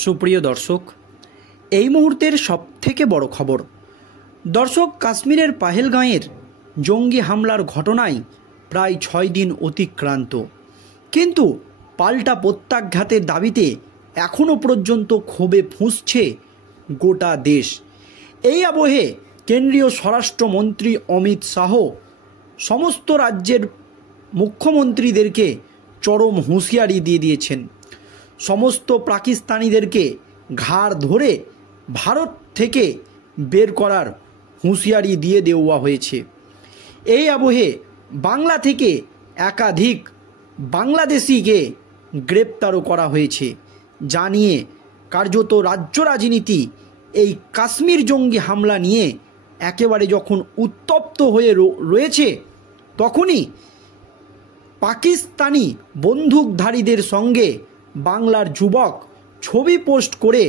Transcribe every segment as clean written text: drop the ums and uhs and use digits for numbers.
সুপ্রিয় দর্শক, এই মুহূর্তের সবথেকে বড় খবর। দর্শক, কাশ্মীরের পাহেলগাঁয়ের জঙ্গি হামলার ঘটনায় প্রায় 6 দিন অতিক্রান্ত, কিন্তু পাল্টা প্রত্যাঘাতের দাবিতে এখনও পর্যন্ত ক্ষোভে ফুঁসছে গোটা দেশ। এই আবহে কেন্দ্রীয় স্বরাষ্ট্রমন্ত্রী অমিত শাহ সমস্ত রাজ্যের মুখ্যমন্ত্রীদেরকে চরম হুঁশিয়ারি দিয়ে দিয়েছেন। সমস্ত পাকিস্তানিদেরকে ঘাড় ধরে ভারত থেকে বের করার হুঁশিয়ারি দিয়ে দেওয়া হয়েছে। এই আবহে বাংলা থেকে একাধিক বাংলাদেশিকে গ্রেপ্তারও করা হয়েছে, যা নিয়ে কার্যত রাজ্য রাজনীতি এই কাশ্মীর জঙ্গি হামলা নিয়ে একেবারে যখন উত্তপ্ত হয়ে রয়েছে, তখনই পাকিস্তানি বন্দুকধারীদের সঙ্গে বাংলার যুবক ছবি পোস্ট করে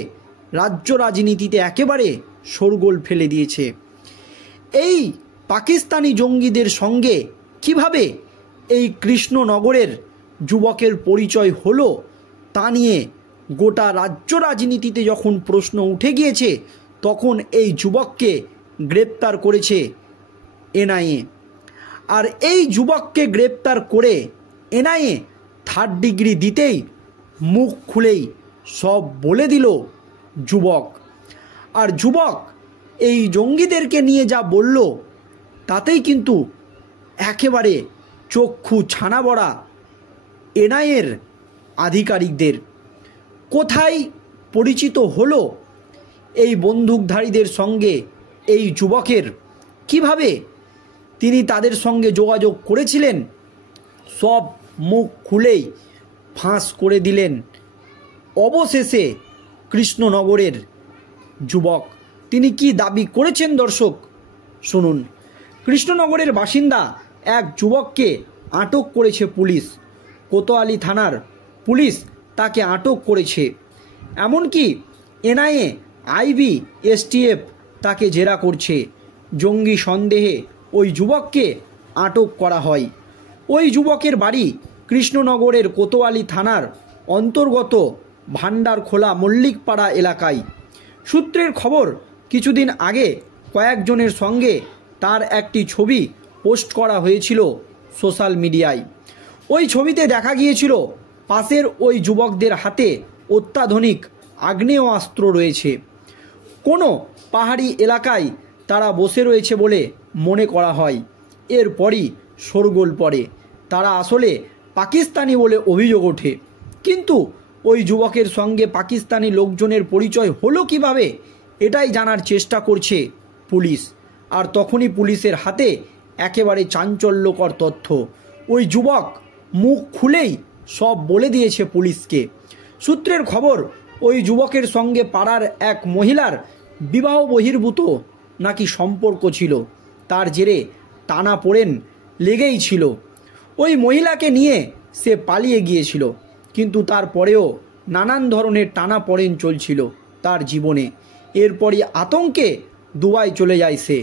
রাজ্য রাজনীতিতে একেবারে শোরগোল ফেলে দিয়েছে। এই পাকিস্তানি জঙ্গিদের সঙ্গে কিভাবে এই কৃষ্ণনগরের যুবকের পরিচয় হলো, তা নিয়ে গোটা রাজ্য রাজনীতিতে যখন প্রশ্ন উঠে গিয়েছে, তখন এই যুবককে গ্রেপ্তার করেছে এনআইএ। আর এই যুবককে গ্রেপ্তার করে এনআইএ 3rd ডিগ্রি দিতেই মুখ খুলেই সব বলে দিল যুবক। আর যুবক এই জঙ্গিদেরকে নিয়ে যা বলল, তাতেই কিন্তু একেবারে চক্ষু ছানা বড়া এনআইএর আধিকারিকদের। কোথায় পরিচিত হলো এই বন্দুকধারীদের সঙ্গে এই যুবকের, কিভাবে তিনি তাদের সঙ্গে যোগাযোগ করেছিলেন, সব মুখ খুলেই ফাঁস করে দিলেন অবশেষে কৃষ্ণনগরের যুবক। তিনি কি দাবি করেছেন দর্শক শুনুন। কৃষ্ণনগরের বাসিন্দা এক যুবককে আটক করেছে পুলিশ। কোতোয়ালি থানার পুলিশ তাকে আটক করেছে। এমনকি এনআইএ, আইবি, এসটিএফ তাকে জেরা করছে। জঙ্গি সন্দেহে ওই যুবককে আটক করা হয়। ওই যুবকের বাড়ি কৃষ্ণনগরের কোতোয়ালি থানার অন্তর্গত ভান্ডারখোলা মল্লিকপাড়া এলাকায়। সূত্রের খবর, কিছুদিন আগে কয়েকজনের সঙ্গে তার একটি ছবি পোস্ট করা হয়েছিল সোশ্যাল মিডিয়ায়। ওই ছবিতে দেখা গিয়েছিল পাশের ওই যুবকদের হাতে অত্যাধুনিক আগ্নেয়াস্ত্র রয়েছে। কোনো পাহাড়ি এলাকায় তারা বসে রয়েছে বলে মনে করা হয়। এরপরই শোরগোল পড়ে, তারা আসলে পাকিস্তানি বলে অভিযোগ ওঠে। কিন্তু ওই যুবকের সঙ্গে পাকিস্তানি লোকজনের পরিচয় হলো কিভাবে, এটাই জানার চেষ্টা করছে পুলিশ। আর তখনই পুলিশের হাতে একেবারে চাঞ্চল্যকর তথ্য। ওই যুবক মুখ খুলেই সব বলে দিয়েছে পুলিশকে। সূত্রের খবর, ওই যুবকের সঙ্গে পাড়ার এক মহিলার বিবাহ বহির্ভূত নাকি সম্পর্ক ছিল। তার জেরে টানাপোড়েন লেগেই ছিল। ওই মহিলাকে নিয়ে সে পালিয়ে গিয়েছিল, কিন্তু তারপরেও নানান ধরনের টানাপোড়েন চলছিল তার জীবনে। এরপরই আতঙ্কে দুবাই চলে যায় সে।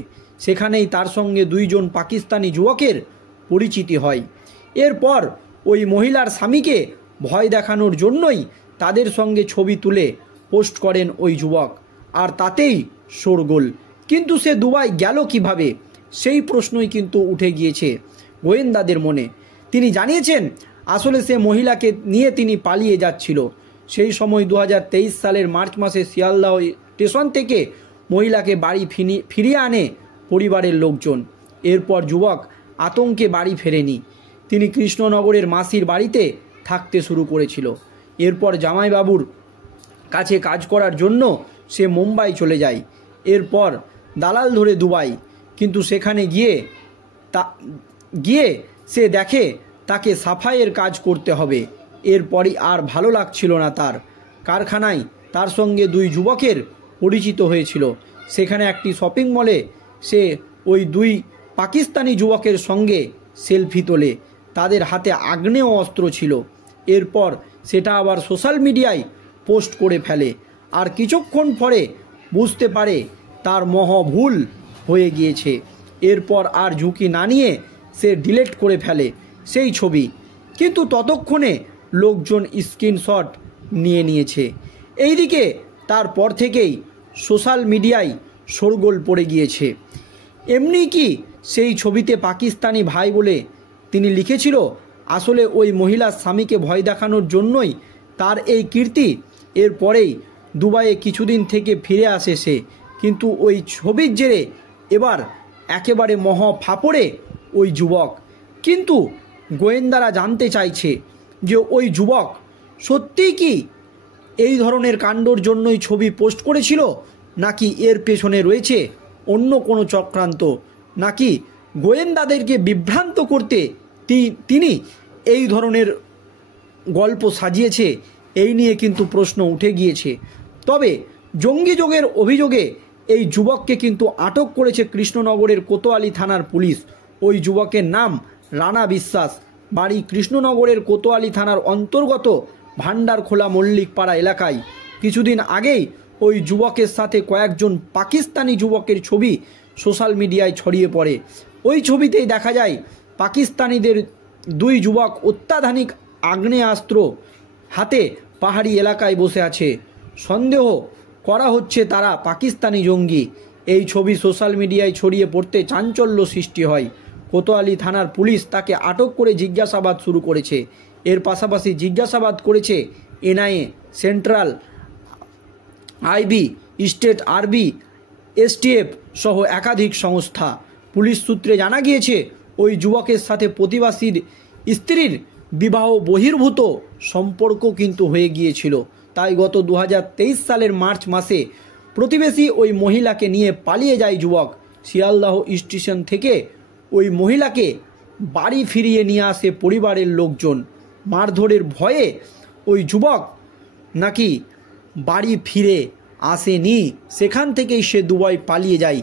সেখানেই তার সঙ্গে 2 জন পাকিস্তানি যুবকের পরিচিতি হয়। এরপর ওই মহিলার স্বামীকে ভয় দেখানোর জন্যই তাদের সঙ্গে ছবি তুলে পোস্ট করেন ওই যুবক। আর তাতেই শোরগোল। কিন্তু সে দুবাই গেল কিভাবে, সেই প্রশ্নই কিন্তু উঠে গিয়েছে গোয়েন্দাদের মনে। তিনি জানিয়েছেন আসলে সে মহিলাকে নিয়ে তিনি পালিয়ে যাচ্ছিল। সেই সময় 2023 সালের মার্চ মাসে শিয়ালদহ স্টেশন থেকে মহিলাকে বাড়ি ফিরিয়ে আনে পরিবারের লোকজন। এরপর যুবক আতঙ্কে বাড়ি ফেরেনি। তিনি কৃষ্ণনগরের মাসির বাড়িতে থাকতে শুরু করেছিল। এরপর জামাইবাবুর কাছে কাজ করার জন্য সে মুম্বাই চলে যায়। এরপর দালাল ধরে দুবাই, কিন্তু সেখানে গিয়ে সে দেখে তাকে সাফাইয়ের কাজ করতে হবে। এরপরই আর ভালো লাগছিল না তার। কারখানায় তার সঙ্গে 2 যুবকের পরিচিত হয়েছিল। সেখানে একটি শপিং মলে সে ওই 2 পাকিস্তানি যুবকের সঙ্গে সেলফি তোলে। তাদের হাতে আগ্নেয় অস্ত্র ছিল। এরপর সেটা আবার সোশ্যাল মিডিয়ায় পোস্ট করে ফেলে। আর কিছুক্ষণ পরে বুঝতে পারে তার মহাভুল হয়ে গিয়েছে। এরপর আর ঝুঁকি না নিয়ে সে ডিলিট করে ফেলে সেই ছবি। কিন্তু ততক্ষণে লোকজন স্ক্রিনশট নিয়ে নিয়েছে। এইদিকে তারপর থেকেই সোশ্যাল মিডিয়ায় শোরগোল পড়ে গিয়েছে। এমনি কি সেই ছবিতে পাকিস্তানি ভাই বলে তিনি লিখেছিল? আসলে ওই মহিলার স্বামীকে ভয় দেখানোর জন্যই তার এই কীর্তি। এরপরেই দুবাইয়ে কিছুদিন থেকে ফিরে আসে সে, কিন্তু ওই ছবির জেরে এবার একেবারে মহা ফাপড়ে ওই যুবক। কিন্তু গোয়েন্দারা জানতে চাইছে যে ওই যুবক সত্যিই কি এই ধরনের কাণ্ডর জন্যই ছবি পোস্ট করেছিল, নাকি এর পেছনে রয়েছে অন্য কোনো চক্রান্ত, নাকি গোয়েন্দাদেরকে বিভ্রান্ত করতে তিনি এই ধরনের গল্প সাজিয়েছে। এই নিয়ে কিন্তু প্রশ্ন উঠে গিয়েছে। তবে জঙ্গি যোগের অভিযোগে এই যুবককে কিন্তু আটক করেছে কৃষ্ণনগরের কোতোয়ালি থানার পুলিশ। ওই যুবকের নাম রানা বিশ্বাস, বাড়ি কৃষ্ণনগরের কোতোয়ালি থানার অন্তর্গত ভান্ডারখোলা মল্লিকপাড়া এলাকায়। কিছুদিন আগেই ওই যুবকের সাথে কয়েকজন পাকিস্তানি যুবকের ছবি সোশ্যাল মিডিয়ায় ছড়িয়ে পড়ে। ওই ছবিতেই দেখা যায় পাকিস্তানিদের দুই যুবক অত্যাধুনিক আগ্নেয়াস্ত্র হাতে পাহাড়ি এলাকায় বসে আছে। সন্দেহ করা হচ্ছে তারা পাকিস্তানি জঙ্গি। এই ছবি সোশ্যাল মিডিয়ায় ছড়িয়ে পড়তে চাঞ্চল্য সৃষ্টি হয়। কোতোয়ালি থানার পুলিশ তাকে আটক করে জিজ্ঞাসাবাদ শুরু করেছে। এর পাশাপাশি জিজ্ঞাসাবাদ করেছে এনআইএ, সেন্ট্রাল আইবি, স্টেট আরবি, এসটিএফ সহ একাধিক সংস্থা। পুলিশ সূত্রে জানা গিয়েছে ওই যুবকের সাথে প্রতিবাসীর স্ত্রীর বিবাহ বহির্ভূত সম্পর্ক কিন্তু হয়ে গিয়েছিল। তাই গত 2023 সালের মার্চ মাসে প্রতিবেশী ওই মহিলাকে নিয়ে পালিয়ে যায় যুবক। শিয়ালদাহ স্টেশন থেকে ওই মহিলাকে বাড়ি ফিরিয়ে নিয়ে আসে পরিবারের লোকজন। মারধরের ভয়ে ওই যুবক নাকি বাড়ি ফিরে আসেনি, সেখান থেকেই সে দুবাই পালিয়ে যায়।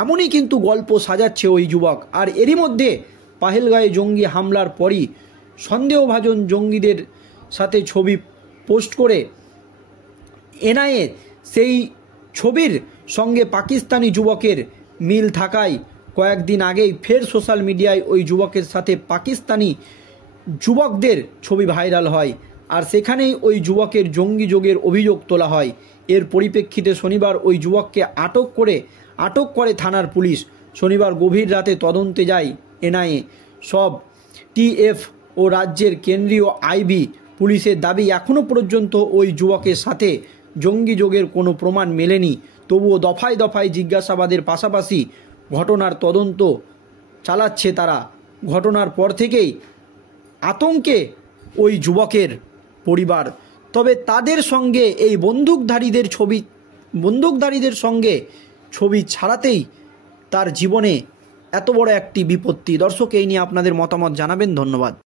এমনই কিন্তু গল্প সাজাচ্ছে ওই যুবক। আর এরই মধ্যে পাহেলগাঁয়ে জঙ্গি হামলার পরই সন্দেহভাজন জঙ্গিদের সাথে ছবি পোস্ট করে এনআইএ সেই ছবির সঙ্গে পাকিস্তানি যুবকের মিল থাকায় কয়েকদিন আগেই ফের সোশ্যাল মিডিয়ায় ওই যুবকের সাথে পাকিস্তানি যুবকদের ছবি ভাইরাল হয়। আর সেখানেই ওই যুবকের জঙ্গি যোগের অভিযোগ তোলা হয়। এর পরিপ্রেক্ষিতে শনিবার ওই যুবককে আটক করে থানার পুলিশ। শনিবার গভীর রাতে তদন্তে যায় এনআইএ, সব টিএফ ও রাজ্যের কেন্দ্রীয় আইবি। পুলিশের দাবি এখনও পর্যন্ত ওই যুবকের সাথে জঙ্গি যোগের কোনো প্রমাণ মেলেনি। তবুও দফায় দফায় জিজ্ঞাসাবাদের পাশাপাশি ঘটনার তদন্ত চালাচ্ছে তারা। ঘটনার পর থেকেই আতঙ্কে ওই যুবকের পরিবার। তবে তাদের সঙ্গে এই বন্দুকধারীদের সঙ্গে ছবি ছাড়াতেই তার জীবনে এত বড় একটি বিপত্তি। দর্শক, এই নিয়ে আপনাদের মতামত জানাবেন। ধন্যবাদ।